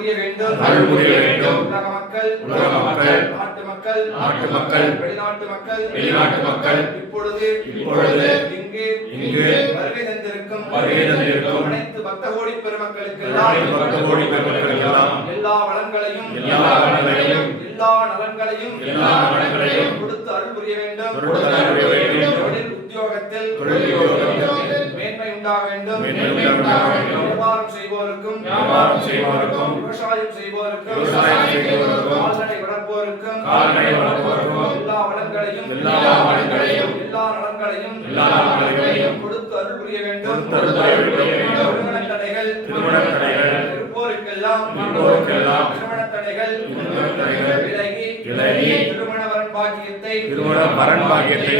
புரிய வேண்டும் அருள் புரிய வேண்டும். உலக மக்கள் உலக மக்கள். நாட்டு மக்கள் நாட்டு மக்கள். வெளிநாட்டு மக்கள் வெளிநாட்டு மக்கள். இப்பொழுது இப்பொழுது இங்கு இங்கு வருகை தந்திருக்கும் வருகை தந்திருக்கும் அனைத்து பக்த கோடி பெருமக்களுக்கு அனைத்து பக்த கோடி பெருமக்களுக்கெல்லாம் எல்லா வளங்களையும் எல்லா வளங்களையும் எல்லா நலன்களையும் எல்லா நலன்களையும் கொடுத்து அருள் புரிய வேண்டும் கொடுத்து அருள் புரிய வேண்டும். தொழில் உத்தியோகத்தில் தொழில் உத்தியோகத்தில் மேன்மை உண்டாக வேண்டும் மேன்மை உண்டாக வேண்டும். செய்வோருக்கும் வியாபாரம் செய்வோருக்கும் விவசாயம் செய்வோருக்கும் விவசாயம் செய்வோருக்கும் கால்நடை வளர்ப்போருக்கும் கால்நடை வளர்ப்போருக்கும் எல்லா வளங்களையும் எல்லா வளங்களையும் எல்லா நலன்களையும் எல்லா நலன்களையும் கொடுத்து அருள் புரிய வேண்டும் கொடுத்து அருள் புரிய வேண்டும். திருமணத் தடைகள் திருமணத் தடைகள் இருப்போருக்கெல்லாம் இருப்போருக்கெல்லாம் திருமணத் தடைகள் திருமணத் தடைகள் விலகி விலகி திருமண வரன் பாக்கியத்தை திருமண வரன் பாக்கியத்தை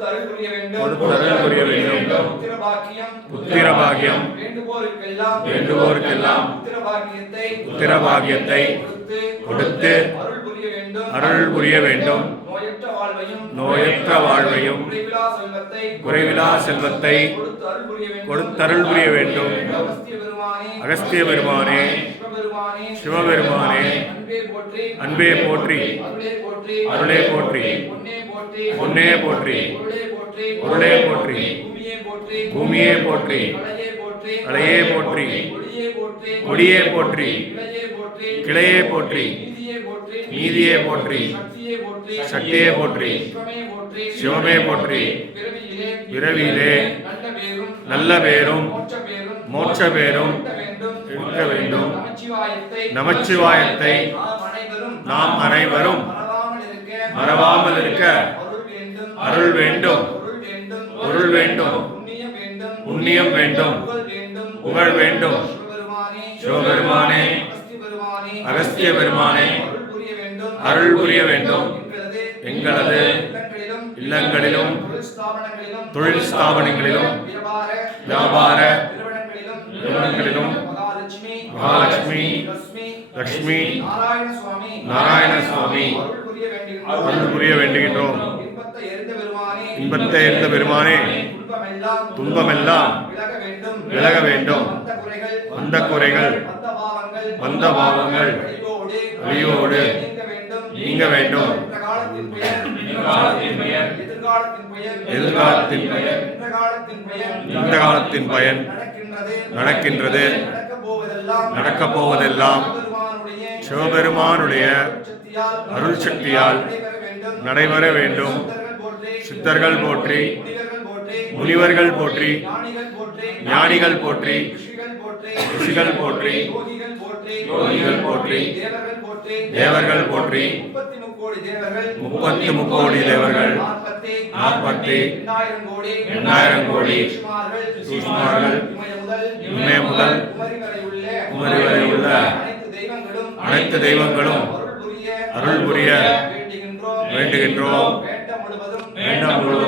கொடுத்து அருள் புரிய வேண்டும் கொடுத்து அருள் புரிய வேண்டும். புத்திர பாக்கியம் புத்திர பாக்கியம் வேண்டுவோருக்கெல்லாம். வேண்டுவோருக்கெல்லாம். புத்திர பாக்கியத்தை புத்திர பாக்கியத்தை கொடுத்து அருள் புரிய வேண்டும் அருள் புரிய வேண்டும். நோயற்ற வாழ்வையும். நோயற்ற வாழ்வையும். குறைவிலா செல்வத்தை. கொடுத்தருள் புரிய வேண்டும். அகஸ்திய பெருமானே. சிவபெருமானே. அன்பே போற்றி. அருளே போற்றி. போற்றி. பொன்னே போற்றி. பொருளே போற்றி. பூமியே போற்றி. பூமியே போற்றி. கொடியே போற்றி. கிளையே போற்றி. நீதியே போற்றி. சக்தியே போற்றி. சிவமே போற்றி. பிறவியிலே. நல்ல பேரும். மோட்ச பேரும். இருக்க வேண்டும். நமச்சிவாயத்தை நாம் அனைவரும் மறவாமல் இருக்க. அருள் வேண்டும். பொருள் வேண்டும். புண்ணியம் வேண்டும். புகழ் வேண்டும். சிவபெருமானே அகஸ்திய பெருமானே அருள் புரிய வேண்டும். எங்களது இல்லங்களிலும் தொழில் ஸ்தாபனங்களிலும் வியாபார நிறுவனங்களிலும் மகாலட்சுமி லட்சுமி லக்ஷ்மி நாராயண சுவாமி நாராயண சுவாமி அருள் புரிய வேண்டுகின்றோம். இன்பத்தை இருந்த பெருமானே துன்பமெல்லாம் விலக வேண்டும். வந்த குறைகள் வந்த பாவங்கள் அழியோடு நீங்க வேண்டும். எதிர்காலத்தின் பெயர் இந்த காலத்தின் பயன் நடக்கின்றது. நடக்கப் போவதெல்லாம் சிவபெருமானுடைய அருள் சக்தியால் நடைபெற வேண்டும். சித்தர்கள் போற்றி முனிவர்கள் போற்றி ஞானிகள் போற்றி போற்றி ரிஷிகள் போற்றி யோகிகள் போற்றி தேவர்கள் போற்றி முப்பத்தி முக்கோடி தேவர்கள் நாற்பத்தி எண்ணாயிரம் கோடி சுஷ்மார்கள் இமய முதல் குமரி வரை உள்ள அனைத்து தெய்வங்களும் அருள் புரிய வேண்டுகின்றோம் வேண்டுகின்றோம். வேண்டம் முழுவதும்